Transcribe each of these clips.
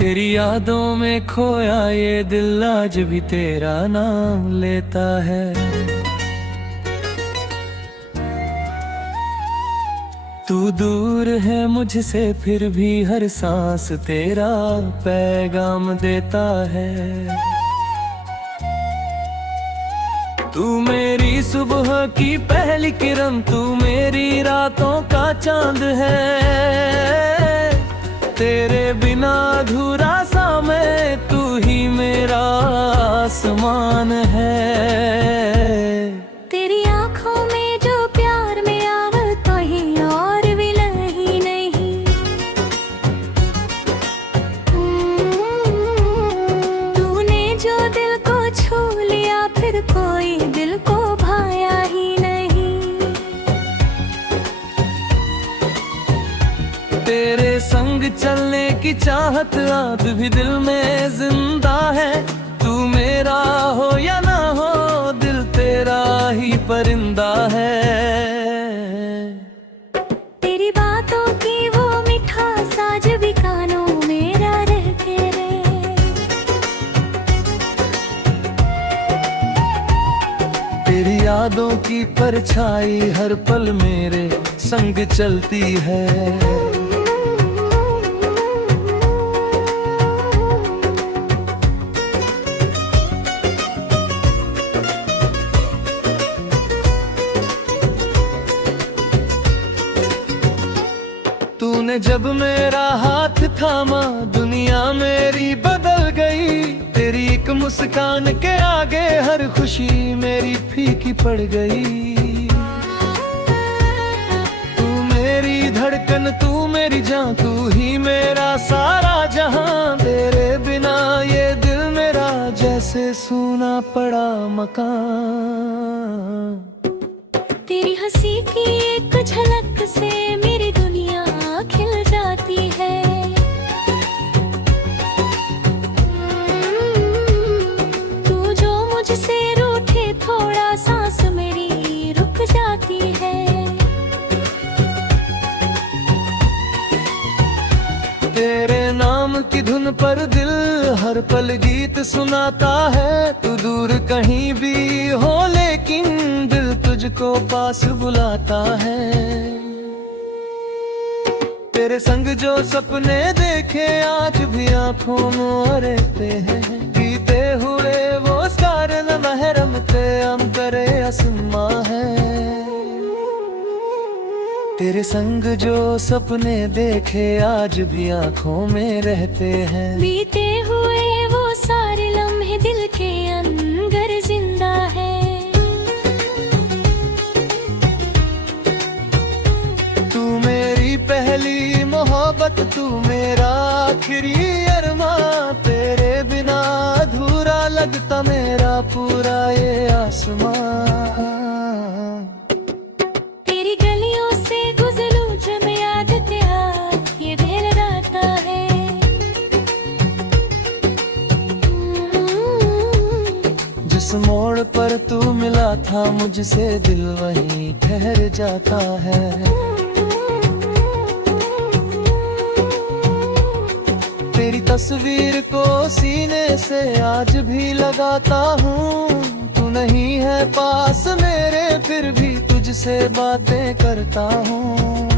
तेरी यादों में खोया ये दिल आज भी तेरा नाम लेता है। तू दूर है मुझसे फिर भी हर सांस तेरा पैगाम देता है। तू मेरी सुबह की पहली किरण, तू मेरी रातों का चांद है। तेरे बिना अधूरा सा मैं, तू ही मेरा आसमान है। तेरी आँखों में जो प्यार में आवा तो ही और भी नहीं। तूने जो दिल को छू लिया फिर कोई दिल को भाया ही नहीं। तेरे संग चलने की चाहत आज भी दिल में जिंदा है। तू मेरा हो या ना हो, दिल तेरा ही परिंदा है। तेरी बातों की वो मिठास आज भी कानों मेरा रहते रहे। तेरी यादों की परछाई हर पल मेरे संग चलती है। तूने जब मेरा हाथ थामा दुनिया मेरी बदल गई। तेरी एक मुस्कान के आगे हर खुशी मेरी फीकी पड़ गई। तू मेरी धड़कन, तू मेरी जान, तू ही मेरा सारा जहां। तेरे बिना ये दिल मेरा जैसे सूना पड़ा मकान। तेरी हंसी की एक झलक से मेरी दुनिया खिल जाती है। तू जो मुझसे रूठे थोड़ा सांस मेरी रुक जाती है। तेरे नाम की धुन पर दिल हर पल गीत सुनाता है। तू दूर कहीं भी हो लेकिन दिल तुझको पास बुलाता है। तेरे संग जो सपने देखे आज भी आंखों में रहते हैं। बीते हुए वो सारे लम्हे रमते अंतरे आसमां है। तेरे संग जो सपने देखे आज भी आंखों में रहते हैं। बीते हुए वो सारे लम्हे दिल के अंदर जिंदा है। तू मेरी पहली मोहब्बत, तू मेरा आखिरी अरमान। तेरे बिना अधूरा लगता मेरा पूरा ये आसमान। तेरी गलियों से गुजरूं जब याद तेरा ये दिल रहता है। जिस मोड़ पर तू मिला था मुझसे दिल वहीं ठहर जाता है। तेरी तस्वीर को सीने से आज भी लगाता हूँ। तू नहीं है पास मेरे फिर भी तुझसे बातें करता हूँ।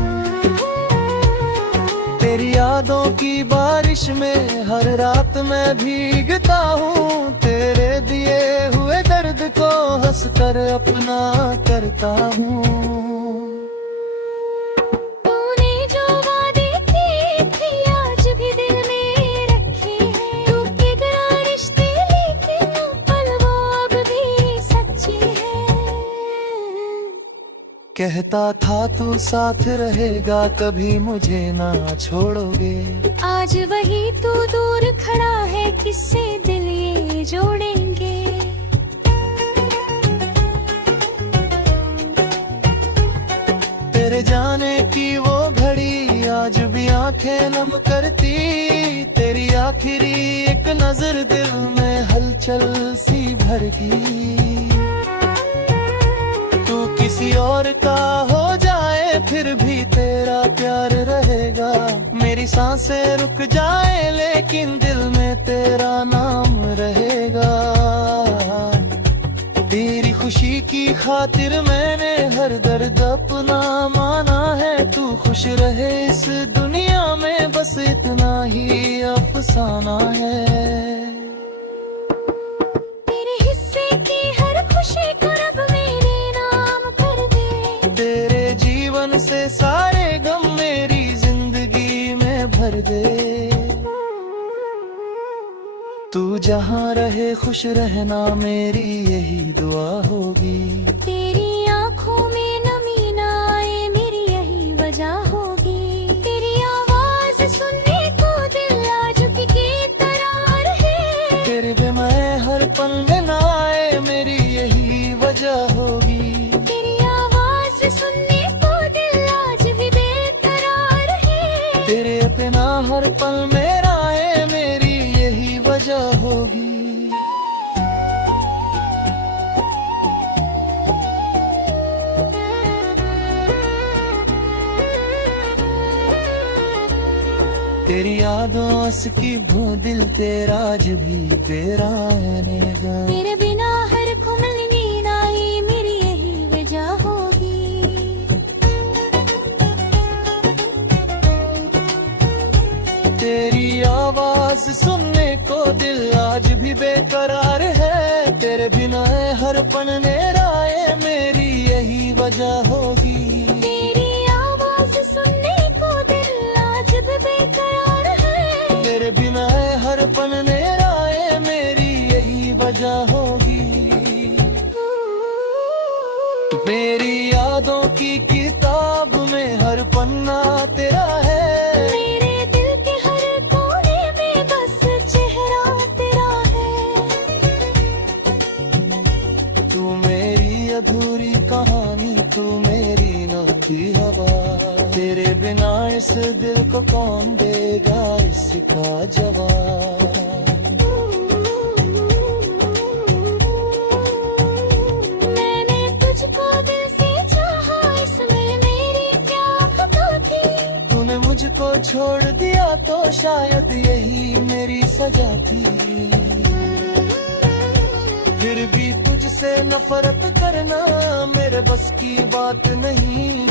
तेरी यादों की बारिश में हर रात मैं भीगता हूँ। तेरे दिए हुए दर्द को हंसकर अपना करता हूँ। तूने जो वादे किए थे आज भी दिल में रखे हैं। तू कितना रिश्ते लेकिन पल वो अब भी सच्ची है। कहता था तू साथ रहेगा कभी मुझे ना छोड़ोगे। आज वही तू दूर खड़ा है, किससे दिल ये जोड़ेंगे। तेरे जाने की वो घड़ी आज भी आंखें नम करती। तेरी आखिरी एक नजर दिल में हलचल सी भर गई। तू किसी और का हो जाए फिर भी तेरा प्यार रहेगा। मेरी मेरी सांसें रुक जाए लेकिन दिल में तेरा नाम रहेगा। तेरी खुशी की खातिर मैंने हर दर्द अपना माना है। तू खुश रहे इस दुनिया में बस इतना ही अफसाना है। तेरे हिस्से की हर खुशी को रब मेरे नाम कर दे। तेरे जीवन से सारे गम मेरी जिंदगी में भर दे। तू जहाँ रहे खुश रहना मेरी यही दुआ होगी। तेरी आंखों में नमी ना आए मेरी यही वजह होगी। तेरी आवाज सुनने को दिल आज की तरह रहे। तेरे बिना मैं हर पल में ना आए मेरी यही वजह होगी। तेरी आवाज सुनने को दिल आज भी बेकरार है। तेरे बिना हर पल मेरा आए मेरी यही वजह होगी। तेरी यादों की भू दिल तेरा आज भी तेरा रहनेगा। तेरे बिना हर खुमल नींद आई मेरी यही वजह होगी। तेरी आवाज सुनने को दिल आज भी बेकरार है। तेरे बिना हर पल मेरा आए मेरी यही वजह होगी। तेरी आवाज सुनने को दिल आज भी बेकरार है। तेरे बिना हर पल मेरा आए मेरी यही वजह होगी। मेरी यादों की किताब में हर पन्ना तेरा है। मेरे दिल के हर कोने में बस चेहरा तेरा है। तू मेरी अधूरी कहानी तू मेरी नौखी हवा। तेरे बिना इस दिल को कौन देगा इसका जवाब। मैंने तुझको दिल से चाहा इसमें मेरी क्या खता थी। तूने मुझको छोड़ दिया तो शायद यही मेरी सजा थी। फिर भी तुझसे नफरत करना मेरे बस की बात नहीं।